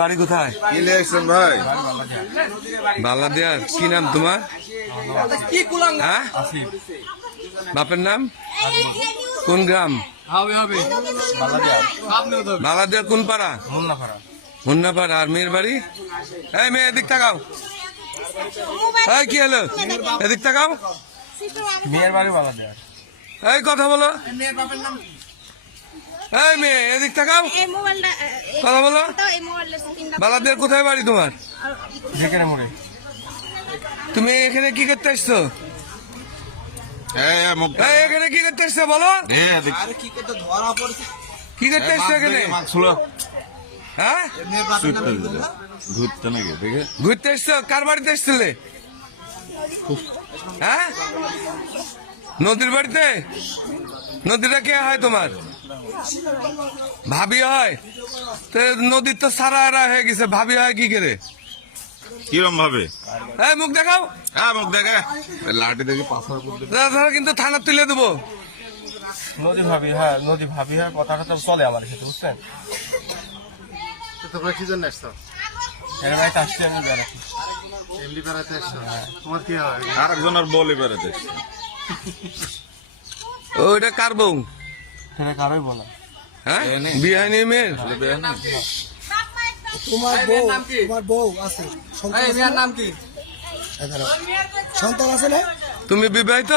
বাড়ি কোথায়? ভাই বালাদিয়ার। কি নাম তোমার? হ্যাঁ, বাপের নাম? কোন গ্রাম? বালাদিয়ার কোন পাড়া? মুন্নাপাড়া। আর মেয়ের বাড়ি? এই মেয়ে এদিক তাকাও। এই কি হলো? এদিক তাকাও। মেয়ের বাড়ি বালাদিয়া। এই কথা বলো। এই মেয়ে এদিক তাকাও, কথা বলো। বালাদিয়ার কোথায় বাড়ি তোমার? যেখানে মোড়ে। তুমি এখানে কি করতে আসছো? এখানে কি করতে আসছো বলো? কি করতে আসছো এখানে? হ্যাঁ, ঘুরতে এসছো? কার বাড়িতে এসছিলে? হ্যাঁ, নদীর বাড়িতে। নদীটা কে হয় তোমার? ভাবি হয়? তো নদীর তো সারা হয়ে গেছে, ভাবি হয় কি করে? কিরম ভাবে? এই মুখ দেখাও। হ্যাঁ মুখ দেখে লাঠি দেখে পাথর কিন্তু থানা তুলে দেবো। নদী ভাবি, হ্যাঁ নদী ভাবি হয়, কথাটা তো চলে আমার সাথে, বুঝছেন? তোমরা কি জন্য আসছো? এর বাড়িতে আসছি আমি বেড়াচ্ছি। এমনি বেড়াতে আসছো? তোমার কি হয়? আর একজনের বলে বেড়াতে ওইটা কার বউ? সেটা কারোই বলা। হ্যাঁ, বিয়ে হয়নি মেয়ের? তোমার বউ আছে, নাম কি? সন্তান আছে না? তুমি বিবাহিত?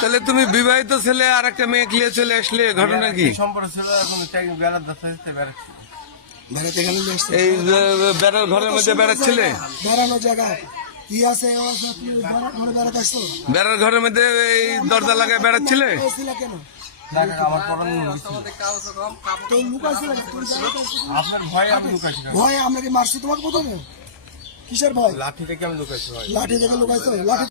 তাহলে তুমি বিবাহিত ছেলে আর একটা মেয়ে নিয়ে চলে আসলে, ঘটনা কি? সম্পর্ক ছিল, এখন বেড়াতে বেড়াচ্ছি। বেড়াতে গেলে এই বেড়ার ঘরের মধ্যে বেড়াচ্ছিলে? বেড়ানো জায়গা কি আছে? বেড়াতে আসছো? বেড়ার ঘরের মধ্যে এই দরজা লাগায় বেড়াচ্ছিলে? কেন? আমার পড়ানো তো লুকাইছিল আপনার ভয়ে আমি লুকাইছি। ভয়? আমরা কি মারছি তোমাকে প্রথমে? কিসের ভয়? লাঠি থেকে আমি লুকাইছি। লাঠি থেকে লুকাইছো? লাঠি